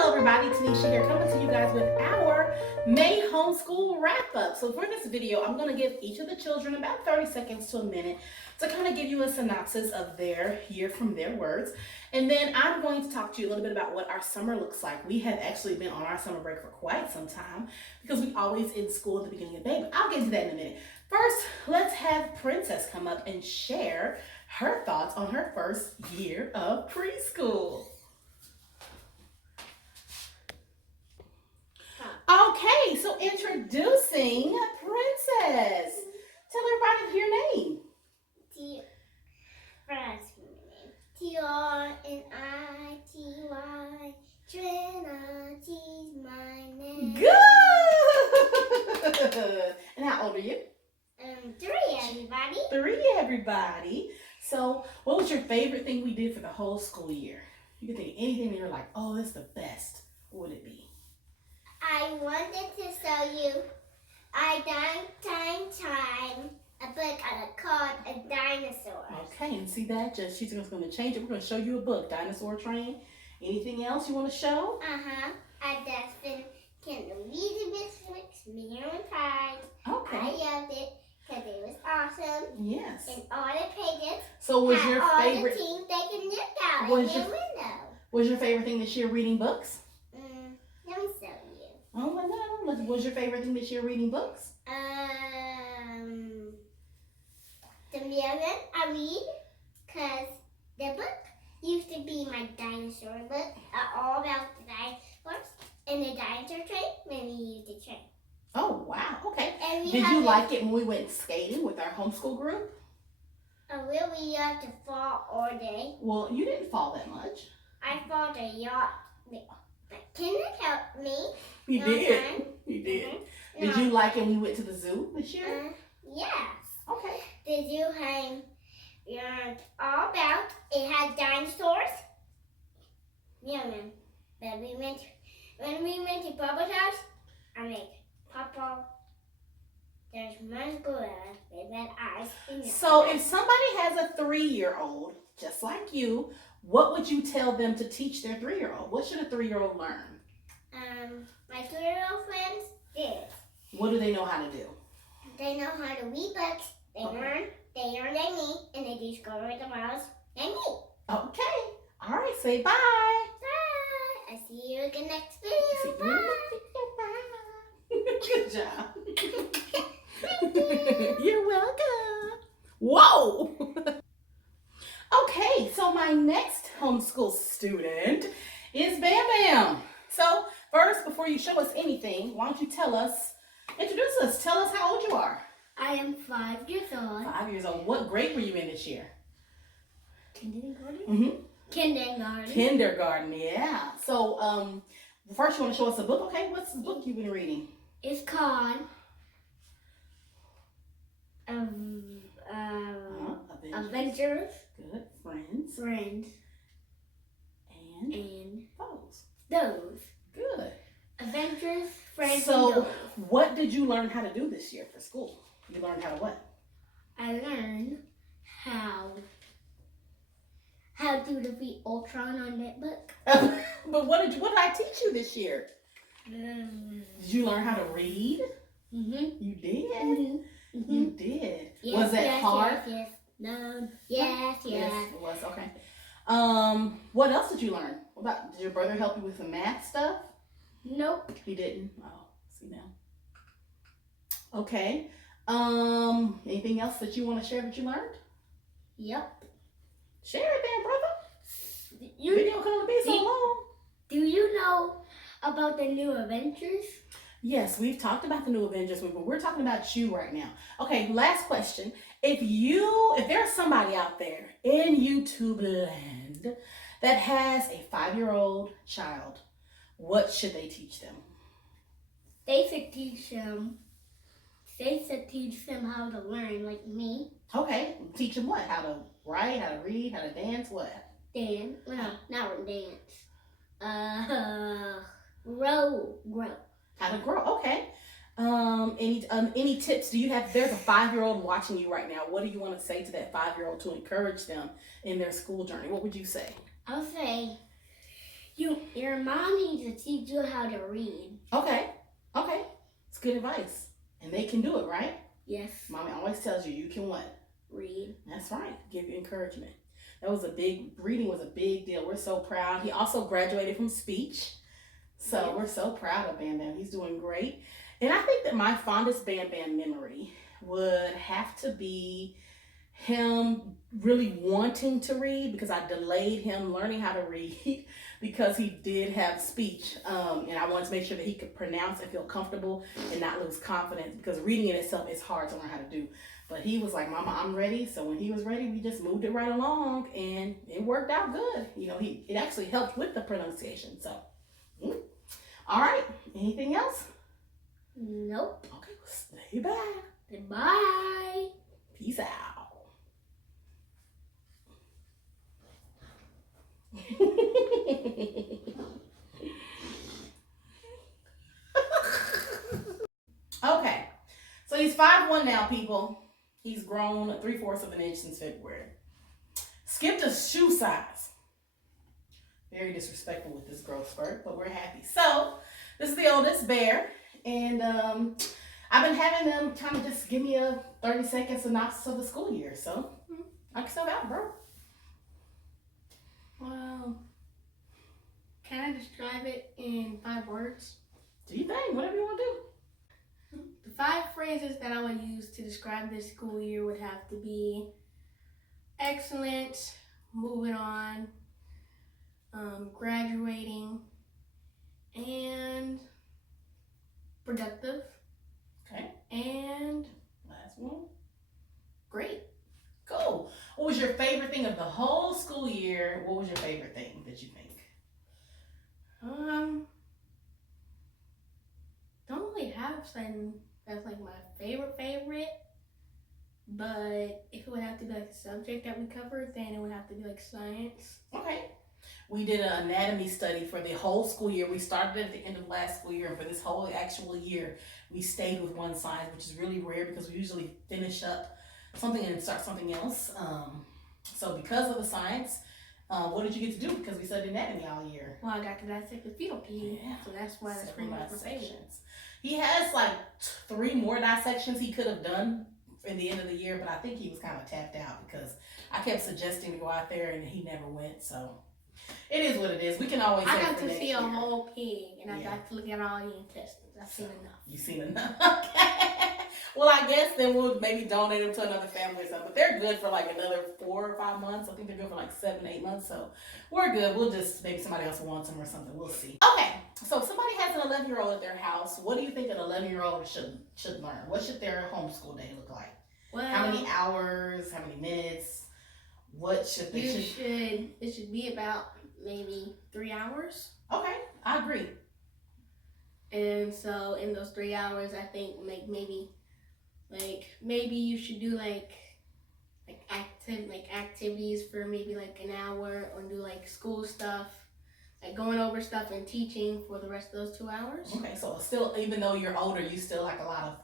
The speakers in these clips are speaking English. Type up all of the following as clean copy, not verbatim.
Hello everybody, Tanisha here, coming to you guys with our May homeschool wrap up. So for this video, I'm going to give each of the children about 30 seconds to a minute to kind of give you a synopsis of their year from their words. And then I'm going to talk to you a little bit about what our summer looks like. We have actually been on our summer break for quite some time because we always in school at the beginning of May, but I'll get into that in a minute. First, let's have Princess come up and share her thoughts on her first year of preschool. Okay, so introducing Princess. Tell everybody your name. T-R-N-I-T-Y. Trinity's my name. Good. And how old are you? 3, everybody. 3, everybody. So, what was your favorite thing we did for the whole school year? You can think of anything that you're like, oh, this is the best. What would it be? I wanted to show you a a book called A Dinosaur. Okay, and see that? She's just going to change it. We're going to show you a book, Dinosaur Train. Anything else you want to show? I just been getting the reading books, million times. Okay. I loved it because it was awesome. Yes. And all the pages. So was your all favorite? the things they can look out in their window. Was your favorite thing this year reading books? Let me show you. Oh my God! Was your favorite thing this year reading books? The million I read, cause the book used to be my dinosaur book, all about the dinosaurs and the dinosaur train when we used the train. Oh wow! Okay. And Did you like it when we went skating with our homeschool group? We have to fall all day. Well, you didn't fall that much. I fought a yacht. But can you help me? You did. You did. Mm-hmm. Did you like it when we went to the zoo this year? Yes. Okay. The zoo learned all about. It had dinosaurs. Yeah, man. But when we went to Papa's house, I made Papa. There's one gorilla with red eyes. So if somebody has a 3-year-old, just like you, what would you tell them to teach their 3-year-old? What should a 3-year-old learn? My 2-year-old friends did. What do they know how to do? They know how to read books. They learn their knee, and they discover the mouse and me. Okay. All right. Say bye. Bye. I see you in the next video. Bye. Good job. You're welcome. Whoa. Okay, so my next homeschool student is Bam Bam. So first, before you show us anything, why don't you introduce us. Tell us how old you are. I am 5 years old. 5 years old. What grade were you in this year? Kindergarten? Mm-hmm. Kindergarten. Kindergarten, yeah. So first you want to show us a book. Okay, what's the book you've been reading? It's called Avengers. Good. Friends. And foes. Those. Good. Avengers, Friends, So, and those. what did you learn how to do this year for school? You learned how to what? I learned how to defeat Ultron on that book. But what did I teach you this year? Did you learn how to read? Mm-hmm. You did? Mm-hmm. You did. Yes, was that hard? Yes. No. Yes. Yes, it was. Okay. What else did you learn? Did your brother help you with some math stuff? Nope. He didn't? Oh, see now. Okay. Anything else that you want to share that you learned? Yep. Share it then, brother. Video can only be so long. Do you know about the new Avengers? Yes, we've talked about the new Avengers movie, but we're talking about you right now. Okay, last question. If there's somebody out there in YouTube land that has a 5-year-old child, what should they teach them? They should teach them how to learn, like me. Okay, teach them what? How to write, how to read, how to dance, what? Dance. Well, not dance. Grow. How to grow. Okay. Any tips do you have? There's a 5-year-old watching you right now. What do you want to say to that 5-year-old to encourage them in their school journey? What would you say? I'll say Your mom needs to teach you how to read. Okay. It's good advice. And they can do it, right? Yes. Mommy always tells you, you can what? Read. That's right. Give you encouragement. Reading was a big deal. We're so proud. He also graduated from speech. So we're so proud of Bam Bam. He's doing great. And I think that my fondest Bam Bam memory would have to be him really wanting to read, because I delayed him learning how to read because he did have speech. And I wanted to make sure that he could pronounce and feel comfortable and not lose confidence, because reading in itself is hard to learn how to do. But he was like, Mama, I'm ready. So when he was ready, we just moved it right along and it worked out good. It actually helped with the pronunciation. So, all right. Anything else? Nope. Okay, well, stay back. Goodbye. Peace out. Okay, so he's 5'1" now, people. He's grown 3/4 of an inch since February. Skipped a shoe size. Very disrespectful with this growth spurt, but we're happy. So this is the oldest, Bear, and I've been having them kind of just give me a 30-second synopsis of the school year. So knock yourself out, bro. Well, can I describe it in 5 words? Do you think? Whatever you want to do. The 5 phrases that I would use to describe this school year would have to be excellent, moving on, graduating, and productive, Okay. and Last one. great. Cool. What was your favorite thing of the whole school year? What was your favorite thing that you think? Don't really have something that's like my favorite, but if it would have to be like the subject that we covered, then it would have to be like science. Okay. We did an anatomy study for the whole school year. We started at the end of last school year, and for this whole actual year, we stayed with one science, which is really rare because we usually finish up something and start something else. So because of the science, what did you get to do? Because we studied anatomy all year. Well, I got to dissect the fetal pea, so that's why that's pretty much my favorite. Dissections. He has like 3 more dissections he could have done in the end of the year, but I think he was kind of tapped out because I kept suggesting to go out there and he never went. So it is what it is. We can always. I got to see a whole pig, and I got to look at all the intestines. I've seen enough. You've seen enough. Okay. Well, I guess then we'll maybe donate them to another family or something. But they're good for like another 4 or 5 months. I think they're good for like 7, 8 months. So we're good. We'll just, maybe somebody else wants them or something. We'll see. Okay. So if somebody has an 11-year-old at their house, what do you think an 11-year-old should learn? What should their homeschool day look like? Well, how many hours? How many minutes? What should they? It should be about maybe 3 hours. Okay, I agree. And so in those 3 hours, I think maybe you should do like activities for maybe like an hour, or do like school stuff, like going over stuff and teaching for the rest of those 2 hours. Okay, so still, even though you're older, you still like a lot of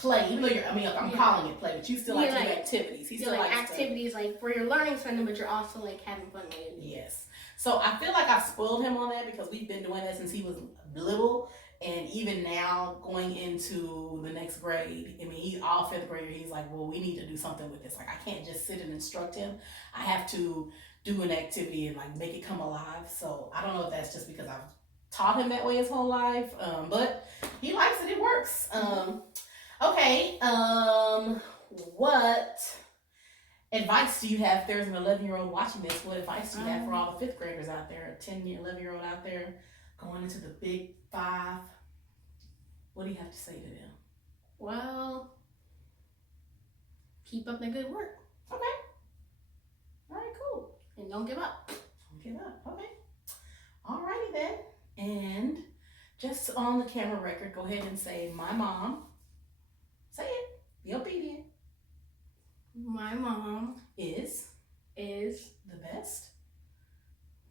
play. Even though I'm calling it play, but you still like to do activities. He still like likes activities like where you're learning something, but you're also like having fun with it. Yes. So I feel like I spoiled him on that because we've been doing that since he was little. And even now, going into the next grade, I mean, he's all 5th grader. He's like, well, we need to do something with this. Like, I can't just sit and instruct him. I have to do an activity and like make it come alive. So I don't know if that's just because I've taught him that way his whole life, but he likes it. It works. Okay. What advice do you have if there's an 11-year-old watching this? What advice do you have for all the 5th graders out there, 10-year, 11-year-old out there going into the big 5? What do you have to say to them? Well, keep up the good work. Okay. All right, cool. And don't give up. Don't give up. Okay. All righty then. And just on the camera record, go ahead and say, my mom. Say it. Be obedient. My mom Is the best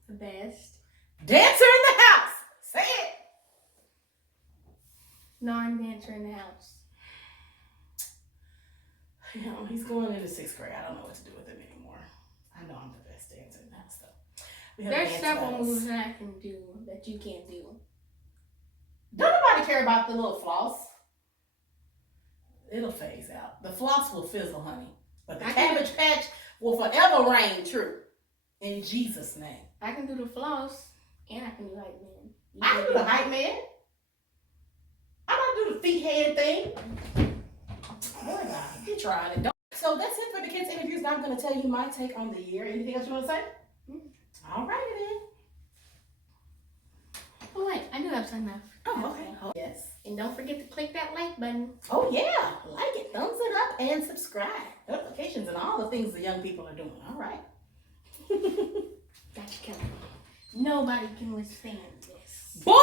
dancer in the house. Say it. non-dancer in the house. You know, he's going into 6th grade. I don't know what to do with him anymore. I know I'm the best dancer in the house, though. We have There's dance several battles. moves that I can do that you can't do. Don't nobody care about the little floss. It'll phase out. The floss will fizzle, honey. But the Cabbage Patch will forever reign true. In Jesus' name. I can do the floss, and I can do hype man. I can do the hype man. I don't do the feet hand thing. Boy, nah, you trying it. Don't. So that's it for the kids interviews. Now I'm going to tell you my take on the year. Anything else you want to say? All righty then. Oh wait, I do have something else. Oh, okay. Oh, yes. And don't forget to click that like button. Oh, yeah. Like it, thumbs it up, and subscribe. Notifications and all the things the young people are doing. All right. Gotcha, Kemp. Nobody can withstand this. Boy!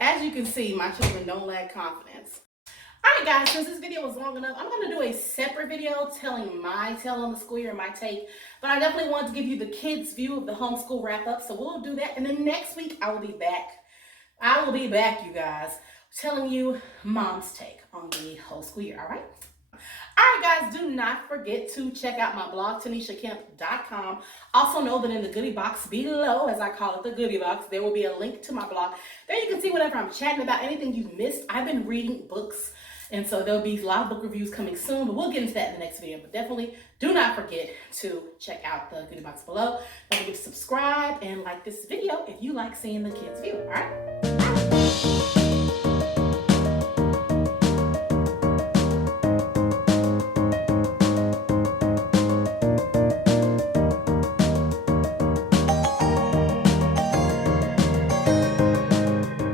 As you can see, my children don't lack confidence. Alright guys, since this video was long enough, I'm going to do a separate video telling my tale on the school year and my take. But I definitely wanted to give you the kids' view of the homeschool wrap-up, so we'll do that. And then next week, I will be back. You guys, telling you mom's take on the whole school year, alright? Alright guys, do not forget to check out my blog, TanishaKemp.com. Also know that in the goodie box below, as I call it, the goodie box, there will be a link to my blog. There you can see whatever I'm chatting about, anything you've missed. I've been reading books, and so there'll be a lot of book reviews coming soon, but we'll get into that in the next video. But definitely do not forget to check out the goodie box below. Don't forget to subscribe and like this video if you like seeing the kids' view, alright?